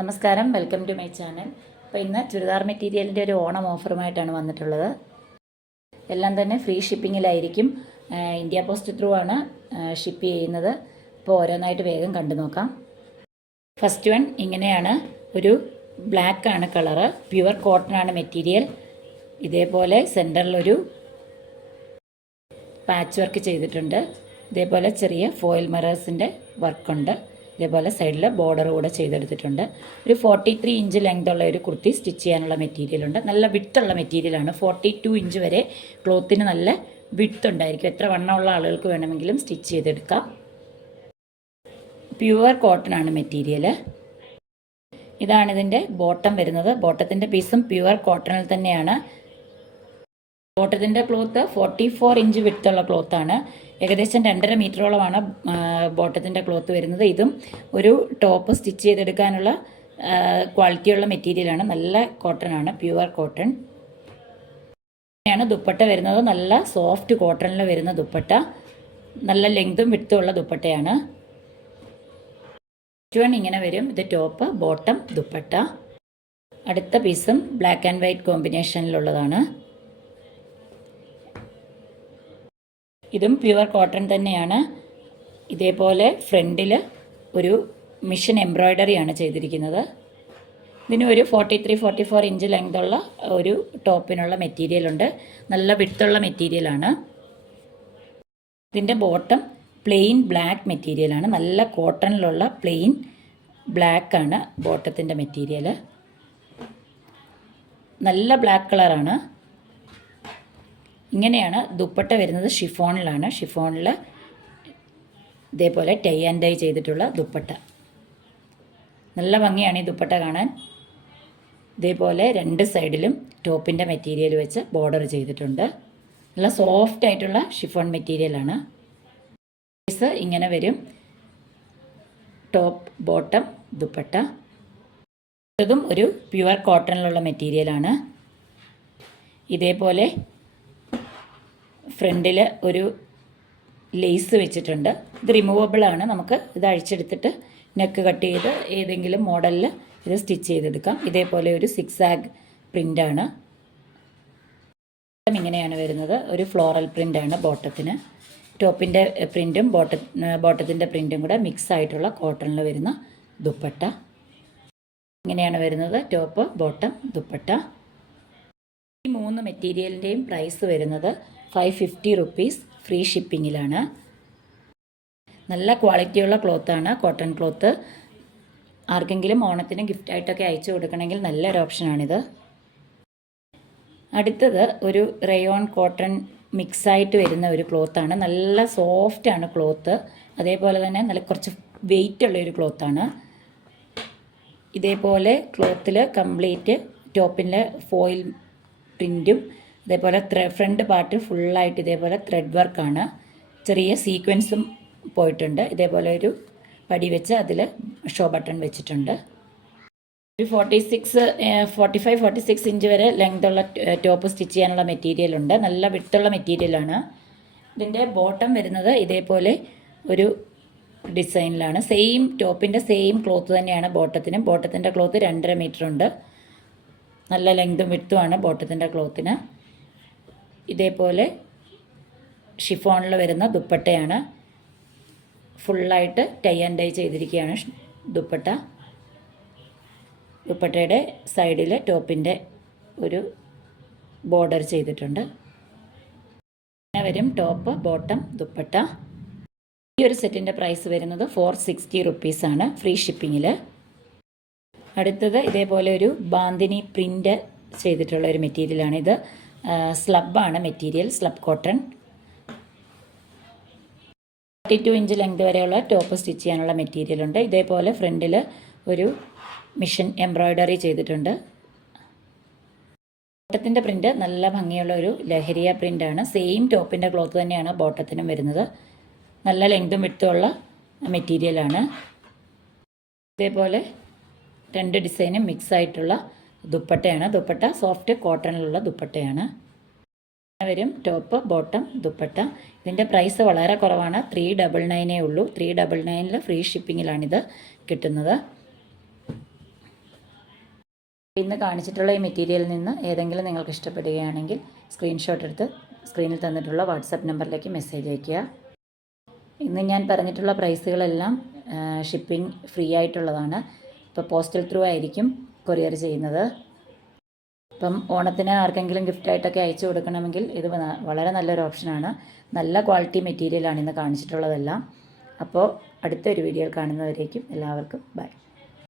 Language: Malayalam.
നമസ്കാരം, വെൽക്കം ടു മൈ ചാനൽ. അപ്പോൾ ഇന്ന് ചുരിദാർ മെറ്റീരിയലിൻ്റെ ഒരു ഓണം ഓഫറുമായിട്ടാണ് വന്നിട്ടുള്ളത്. എല്ലാം തന്നെ ഫ്രീ ഷിപ്പിങ്ങിലായിരിക്കും. ഇന്ത്യ പോസ്റ്റ് ത്രൂ ആണ് ഷിപ്പ് ചെയ്യുന്നത്. അപ്പോൾ ഓരോന്നായിട്ട് വേഗം കണ്ടു നോക്കാം. ഫസ്റ്റ് വൺ ഇങ്ങനെയാണ്. ഒരു ബ്ലാക്ക് ആണ് കളറ്, പ്യുവർ കോട്ടൺ ആണ് മെറ്റീരിയൽ. ഇതേപോലെ സെൻറ്ററിലൊരു പാച്ച് വർക്ക് ചെയ്തിട്ടുണ്ട്. ഇതേപോലെ ചെറിയ ഫോയിൽ മിറേഴ്സിൻ്റെ വർക്കുണ്ട്. ഇതേപോലെ സൈഡിൽ ബോർഡർ കൂടെ ചെയ്തെടുത്തിട്ടുണ്ട്. ഒരു 43 ഇഞ്ച് ലെങ്ത് ഉള്ള ഒരു കുർത്തി സ്റ്റിച്ച് ചെയ്യാനുള്ള മെറ്റീരിയലുണ്ട്. നല്ല വിട്ടുള്ള മെറ്റീരിയലാണ്. 42 ഇഞ്ച് വരെ ക്ലോത്തിന് നല്ല വിട്ട് ഉണ്ടായിരിക്കും. എത്ര വണ്ണമുള്ള ആളുകൾക്ക് വേണമെങ്കിലും സ്റ്റിച്ച് ചെയ്തെടുക്കാം. പ്യുവർ കോട്ടൺ ആണ് മെറ്റീരിയൽ. ഇതാണിതിൻ്റെ ബോട്ടം വരുന്നത്. ബോട്ടത്തിൻ്റെ പീസും പ്യുവർ കോട്ടണിൽ തന്നെയാണ്. ബോട്ടത്തിൻ്റെ ക്ലോത്ത് 44 ഇഞ്ച് വിട്ടുള്ള ക്ലോത്താണ്. ഏകദേശം 2.5 മീറ്ററോളമാണ് ബോട്ടത്തിൻ്റെ ക്ലോത്ത് വരുന്നത്. ഇതും ഒരു ടോപ്പ് സ്റ്റിച്ച് ചെയ്തെടുക്കാനുള്ള ക്വാളിറ്റിയുള്ള മെറ്റീരിയലാണ്. നല്ല കോട്ടൺ ആണ്, പ്യുവർ കോട്ടൺ. ഇങ്ങനെയാണ് ദുപ്പട്ട വരുന്നത്. നല്ല സോഫ്റ്റ് കോട്ടണിൽ വരുന്ന ദുപ്പട്ട. നല്ല ലെങ്തും വിട്ടും ഉള്ള ദുപ്പട്ടയാണ്. ഇങ്ങനെ വരും. ഇത് ടോപ്പ്, ബോട്ടം, ദുപ്പട്ട. അടുത്ത പീസും ബ്ലാക്ക് ആൻഡ് വൈറ്റ് കോമ്പിനേഷനിലുള്ളതാണ്. ഇതും പ്യുവർ കോട്ടൺ തന്നെയാണ്. ഇതേപോലെ ഫ്രണ്ടിൽ ഒരു മിഷൻ എംബ്രോയ്ഡറിയാണ് ചെയ്തിരിക്കുന്നത്. ഇതിന് ഒരു 43-44 ഇഞ്ച് ലെങ്തുള്ള ഒരു ടോപ്പിനുള്ള മെറ്റീരിയലുണ്ട്. നല്ല വിട്ടുള്ള മെറ്റീരിയലാണ്. ഇതിൻ്റെ ബോട്ടം പ്ലെയിൻ ബ്ലാക്ക് മെറ്റീരിയലാണ്. നല്ല കോട്ടണിലുള്ള പ്ലെയിൻ ബ്ലാക്കാണ് ബോട്ടത്തിൻ്റെ മെറ്റീരിയൽ. നല്ല ബ്ലാക്ക് കളറാണ്. ഇങ്ങനെയാണ് ദുപ്പട്ട വരുന്നത്. ഷിഫോണിലാണ്. ഷിഫോണിൽ ഇതേപോലെ ടൈ ആൻഡ് ഡൈ ചെയ്തിട്ടുള്ള ദുപ്പട്ട. നല്ല ഭംഗിയാണ് ഈ ദുപ്പട്ട കാണാൻ. ഇതേപോലെ രണ്ട് സൈഡിലും ടോപ്പിൻ്റെ മെറ്റീരിയൽ വെച്ച് ബോർഡർ ചെയ്തിട്ടുണ്ട്. നല്ല സോഫ്റ്റ് ആയിട്ടുള്ള ഷിഫോൺ മെറ്റീരിയലാണ്. പീസ് ഇങ്ങനെ വരും. Top, bottom, dupatta. ഇതും ഒരു പ്യുവർ കോട്ടണിലുള്ള മെറ്റീരിയലാണ്. ഇതേപോലെ ഫ്രണ്ടിൽ ഒരു ലേസ് വെച്ചിട്ടുണ്ട്. ഇത് റിമൂവബിൾ ആണ്. നമുക്ക് ഇത് അഴിച്ചെടുത്തിട്ട് നെക്ക് കട്ട് ചെയ്ത് ഏതെങ്കിലും മോഡലിൽ ഇത് സ്റ്റിച്ച് ചെയ്തെടുക്കാം. ഇതേപോലെ ഒരു സിക്സാഗ് പ്രിൻ്റാണ്. ഇങ്ങനെയാണ് വരുന്നത്. ഒരു ഫ്ലോറൽ പ്രിൻ്റാണ് ബോട്ടത്തിന്. ടോപ്പിൻ്റെ പ്രിൻറ്റും ബോട്ടത്തിൻ്റെ പ്രിൻറ്റും കൂടെ മിക്സ് ആയിട്ടുള്ള കോട്ടണിൽ വരുന്ന ദുപ്പട്ട. ഇങ്ങനെയാണ് വരുന്നത്. Top, bottom, dupatta. ഈ 3 മെറ്റീരിയലിൻ്റെയും പ്രൈസ് വരുന്നത് 550 റുപ്പീസ്. ഫ്രീ ഷിപ്പിങ്ങിലാണ്. നല്ല ക്വാളിറ്റിയുള്ള ക്ലോത്താണ്, കോട്ടൺ ക്ലോത്ത്. ആർക്കെങ്കിലും ഓണത്തിന് ഗിഫ്റ്റായിട്ടൊക്കെ അയച്ചു കൊടുക്കണമെങ്കിൽ നല്ലൊരു ഓപ്ഷനാണിത്. അടുത്തത് ഒരു റയോൺ കോട്ടൺ മിക്സായിട്ട് വരുന്ന ഒരു ക്ലോത്താണ്. നല്ല സോഫ്റ്റാണ് ക്ലോത്ത്. അതേപോലെ തന്നെ നല്ല കുറച്ച് വെയിറ്റ് ഉള്ള ഒരു ക്ലോത്താണ്. ഇതേപോലെ ക്ലോത്തിൽ കംപ്ലീറ്റ് ടോപ്പിൻ്റെ ഫോയിൽ പ്രിൻറ്റും ഇതേപോലെ ഫ്രണ്ട് പാർട്ട് ഫുള്ളായിട്ട് ഇതേപോലെ ത്രെഡ് വർക്കാണ്. ചെറിയ സീക്വൻസും പോയിട്ടുണ്ട്. ഇതേപോലെ ഒരു പടി വെച്ച് അതിൽ ഷോ ബട്ടൺ വെച്ചിട്ടുണ്ട്. ഒരു 45-46 ഇഞ്ച് വരെ ലെങ്തുള്ള ടോപ്പ് സ്റ്റിച്ച് ചെയ്യാനുള്ള മെറ്റീരിയലുണ്ട്. നല്ല വിട്ടുള്ള മെറ്റീരിയലാണ്. ഇതിൻ്റെ ബോട്ടം വരുന്നത് ഇതേപോലെ ഒരു ഡിസൈനിലാണ്. സെയിം ടോപ്പിൻ്റെ സെയിം ക്ലോത്ത് തന്നെയാണ് ബോട്ടത്തിനും. ബോട്ടത്തിൻ്റെ ക്ലോത്ത് 2.5 മീറ്റർ ഉണ്ട്. നല്ല ലെങ്തും വിട്ടുമാണ് ബോട്ടത്തിൻ്റെ ക്ലോത്തിന്. ഇതേപോലെ ഷിഫോണിൽ വരുന്ന ദുപ്പട്ടയാണ്. ഫുള്ളായിട്ട് ടൈ ആൻഡ് ഡൈ ചെയ്തിരിക്കുകയാണ് ദുപ്പട്ട. ദുപ്പട്ടയുടെ സൈഡിൽ ടോപ്പിൻ്റെ ഒരു ബോർഡർ ചെയ്തിട്ടുണ്ട്. അങ്ങനെ വരും ടോപ്പ്, ബോട്ടം, ദുപ്പട്ട. ഈ ഒരു സെറ്റിൻ്റെ പ്രൈസ് വരുന്നത് 460 റുപ്പീസാണ് ഫ്രീ ഷിപ്പിങ്ങിൽ. അടുത്തത് ഇതേപോലെ ഒരു ബാന്തിനി പ്രിൻ്റ് ചെയ്തിട്ടുള്ള ഒരു മെറ്റീരിയലാണിത്. സ്ലബാണ് material, slub cotton. 42 inch length വരെയുള്ള ടോപ്പ് സ്റ്റിച്ച് ചെയ്യാനുള്ള മെറ്റീരിയലുണ്ട്. ഇതേപോലെ ഫ്രണ്ടിൽ ഒരു മിഷൻ എംബ്രോയ്ഡറി ചെയ്തിട്ടുണ്ട്. ബോട്ടത്തിൻ്റെ പ്രിൻ്റ് നല്ല ഭംഗിയുള്ള ഒരു ലഹരിയ പ്രിൻ്റാണ്. സെയിം ടോപ്പിൻ്റെ ക്ലോത്ത് തന്നെയാണ് ബോട്ടത്തിനും വരുന്നത്. നല്ല ലെങ്തും വിട്ടുമുള്ള മെറ്റീരിയലാണ്. ഇതേപോലെ 2 ഡിസൈനും മിക്സ് ആയിട്ടുള്ള ദുപ്പട്ടയാണ്. ദുപ്പട്ട സോഫ്റ്റ് കോട്ടണിലുള്ള ദുപ്പട്ടയാണ്. വരും ടോപ്പ്, ബോട്ടം, ദുപ്പട്ട. ഇതിൻ്റെ പ്രൈസ് വളരെ കുറവാണ്. 399 ഉള്ളൂ. 399 ഫ്രീ ഷിപ്പിങ്ങിലാണിത് കിട്ടുന്നത്. ഇന്ന് കാണിച്ചിട്ടുള്ള ഈ മെറ്റീരിയലിൽ നിന്ന് ഏതെങ്കിലും നിങ്ങൾക്ക് ഇഷ്ടപ്പെടുകയാണെങ്കിൽ സ്ക്രീൻഷോട്ട് എടുത്ത് സ്ക്രീനിൽ തന്നിട്ടുള്ള വാട്സപ്പ് നമ്പറിലേക്ക് മെസ്സേജ് അയയ്ക്കുക. ഇന്ന് ഞാൻ പറഞ്ഞിട്ടുള്ള പ്രൈസുകളെല്ലാം ഷിപ്പിംഗ് ഫ്രീ ആയിട്ടുള്ളതാണ്. ഇപ്പോൾ പോസ്റ്റൽ ത്രൂ ആയിരിക്കും കൊറിയർ ചെയ്യുന്നത്. ഇപ്പം ഓണത്തിന് ആർക്കെങ്കിലും ഗിഫ്റ്റായിട്ടൊക്കെ അയച്ചു കൊടുക്കണമെങ്കിൽ ഇത് വളരെ നല്ലൊരു ഓപ്ഷനാണ്. നല്ല ക്വാളിറ്റി മെറ്റീരിയലാണ് ഇന്ന് കാണിച്ചിട്ടുള്ളതെല്ലാം. അപ്പോൾ അടുത്തൊരു വീഡിയോയിൽ കാണുന്നവരേക്കും എല്ലാവർക്കും ബൈ.